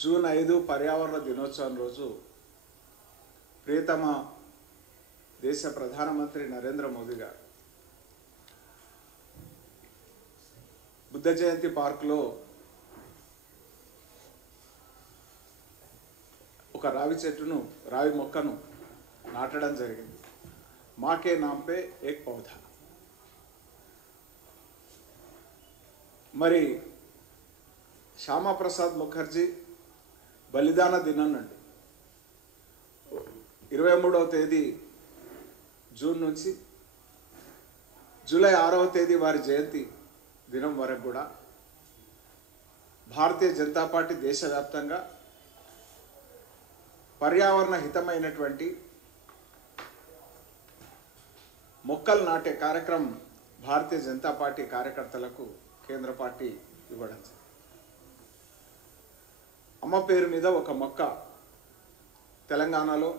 June 5 పర్యావరణ దినోత్సవం రోజు ప్రియతమ దేశ ప్రధానమంత్రి నరేంద్ర మోదీ గారు బుద్ధ జయంతి పార్కులో ఒక రావి మొక్కను నాటడం జరిగింది. మాకే నాంపే ఏక్ పౌధా. మరి శ్యామాప్రసాద్ ముఖర్జీ బలిదాన దినం నుండి 23వ తేదీ జూన్ నుంచి జూలై 6వ తేదీ వారి జయంతి దినం వరకు కూడా భారతీయ జనతా పార్టీ దేశవ్యాప్తంగా పర్యావరణ హితమైనటువంటి మొక్కలు నాటే కార్యక్రమం భారతీయ జనతా పార్టీ కార్యకర్తలకు కేంద్ర పార్టీ ఇవ్వడం. అమ్మ పేరు మీద ఒక మొక్క తెలంగాణలో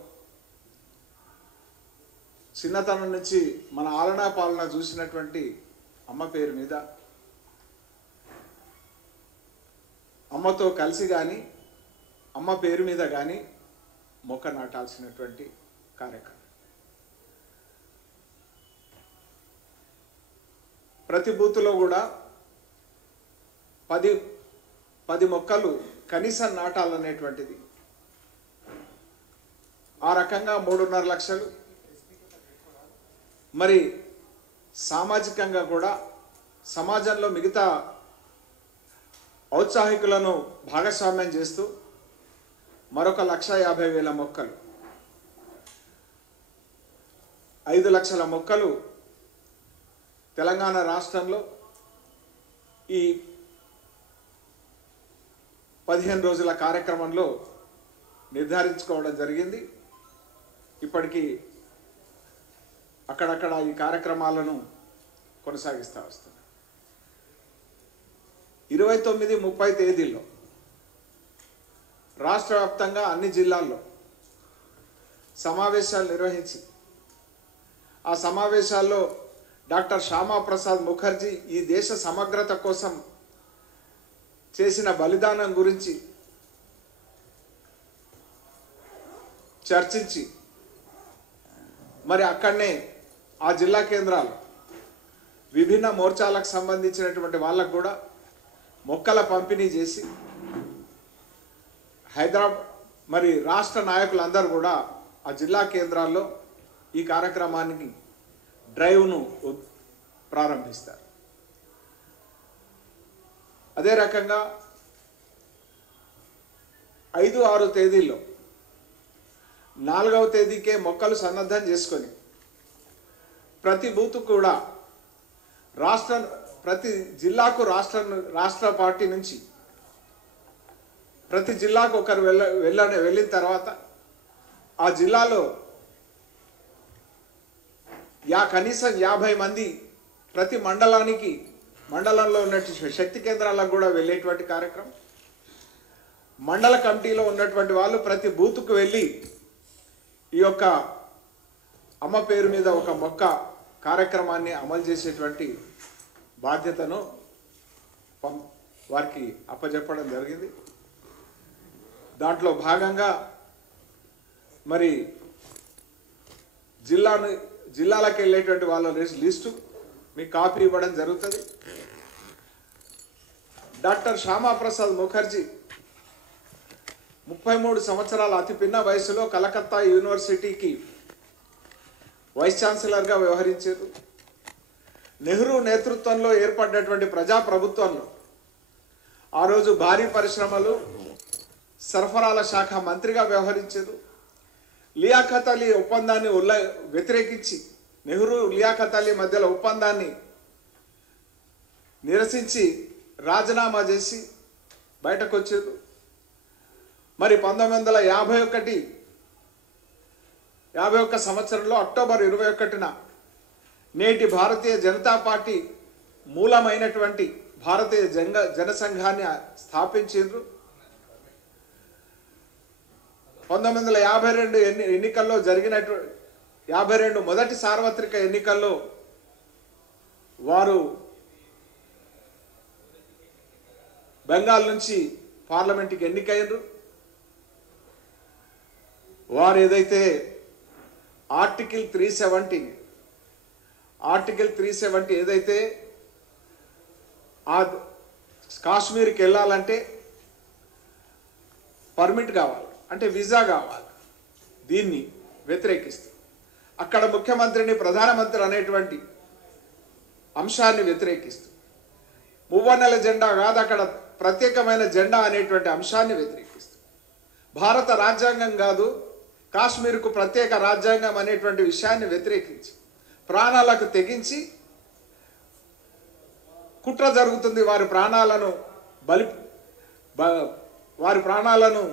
చిన్నతనం నుంచి మన ఆలనా పాలన చూసినటువంటి అమ్మ పేరు మీద అమ్మతో కలిసి కానీ అమ్మ పేరు మీద కానీ మొక్క నాటాల్సినటువంటి కార్యక్రమం. ప్రతి బూత్లో కూడా 10 మొక్కలు కనీసం నాటాలనేటువంటిది. ఆ రకంగా 3.5 లక్షలు. మరి సామాజికంగా కూడా సమాజంలో మిగతా ఔత్సాహికులను భాగస్వామ్యం చేస్తూ మరొక 1,50,000 మొక్కలు, 5 లక్షల మొక్కలు తెలంగాణ రాష్ట్రంలో ఈ 15 రోజుల కార్యక్రమంలో నిర్ధారించుకోవడం జరిగింది. ఇప్పటికీ అక్కడక్కడ ఈ కార్యక్రమాలను కొనసాగిస్తూ వస్తుంది. 29, 30 తేదీల్లో రాష్ట్ర వ్యాప్తంగా అన్ని జిల్లాల్లో సమావేశాలు నిర్వహించి ఆ సమావేశాల్లో డాక్టర్ శ్యామాప్రసాద్ ముఖర్జీ ఈ దేశ సమగ్రత కోసం చేసిన బలిదానం గురించి చర్చించి మరి అక్కడనే ఆ జిల్లా కేంద్రాలు విభిన్న మోర్చాలకు సంబంధించినటువంటి వాళ్ళకు కూడా మొక్కల పంపిణీ చేసి హైదరాబాద్ మరి రాష్ట్ర నాయకులందరూ కూడా ఆ జిల్లా కేంద్రాల్లో ఈ కార్యక్రమానికి డ్రైవ్ను ప్రారంభిస్తారు. అదే రకంగా 5, 6 తేదీల్లో 4వ తేదీకే మొక్కలు సన్నద్ధం చేసుకొని ప్రతి బూత్ కూడా ప్రతి జిల్లాకు రాష్ట్ర పార్టీ నుంచి ప్రతి జిల్లాకు ఒకరు వెళ్ళిన తర్వాత ఆ జిల్లాలో కనీసం 50 మంది ప్రతి మండలంలో ఉన్నటువంటి శక్తి కేంద్రాలకు కూడా వెళ్ళేటువంటి కార్యక్రమం. మండల కమిటీలో ఉన్నటువంటి వాళ్ళు ప్రతి బూత్కు వెళ్ళి ఈ యొక్క అమ్మ పేరు మీద ఒక మొక్క కార్యక్రమాన్ని అమలు చేసేటువంటి బాధ్యతను వారికి అప్పచెప్పడం జరిగింది. దాంట్లో భాగంగా మరి జిల్లాలకు వెళ్ళేటువంటి వాళ్ళ లిస్టు మీకు కాపీ ఇవ్వడం జరుగుతుంది. డాక్టర్ శ్యామాప్రసాద్ ముఖర్జీ 33 సంవత్సరాల అతి పిన్న వయసులో కలకత్తా యూనివర్సిటీకి వైస్ ఛాన్సలర్గా వ్యవహరించారు. నెహ్రూ నేతృత్వంలో ఏర్పడినటువంటి ప్రజాప్రభుత్వంలో ఆ రోజు భారీ పరిశ్రమలు సరఫరాల శాఖ మంత్రిగా వ్యవహరించారు. లియాఖత్ అలీ ఒప్పందాన్ని వ్యతిరేకించి నెహ్రూ లియాఖత్ అలీ మధ్యలో ఒప్పందాన్ని నిరసించి రాజీనామా చేసి బయటకు వచ్చారు. మరి 1951 సంవత్సరంలో అక్టోబర్ 21న నేటి భారతీయ జనతా పార్టీ మూలమైనటువంటి భారతీయ జనసంఘాన్ని స్థాపించారు. 1952 ఎన్నికల్లో జరిగినటువంటి 52 మొదటి సార్వత్రిక ఎన్నికల్లో వారు బెంగాల్ నుంచి పార్లమెంట్కి ఎన్నికయ్యారు. వారు ఏదైతే ఆర్టికల్ 370 ఏదైతే ఆ కాశ్మీర్కి వెళ్ళాలంటే పర్మిట్ కావాలి, అంటే వీసా కావాలి, దీన్ని వ్యతిరేకిస్తూ అక్కడ ముఖ్యమంత్రిని ప్రధానమంత్రి అనేటువంటి అంశాన్ని వ్యతిరేకిస్తూ మువ్వన్నెల జెండా కాదు అక్కడ ప్రత్యేకమైన జెండా అనేటువంటి అంశాన్ని వ్యతిరేకిస్తూ భారత రాజ్యాంగం కాదు కాశ్మీర్కు ప్రత్యేక రాజ్యాంగం అనేటువంటి విషయాన్ని వ్యతిరేకించి ప్రాణాలకు తెగించి కుట్ర జరుగుతుంది. వారి ప్రాణాలను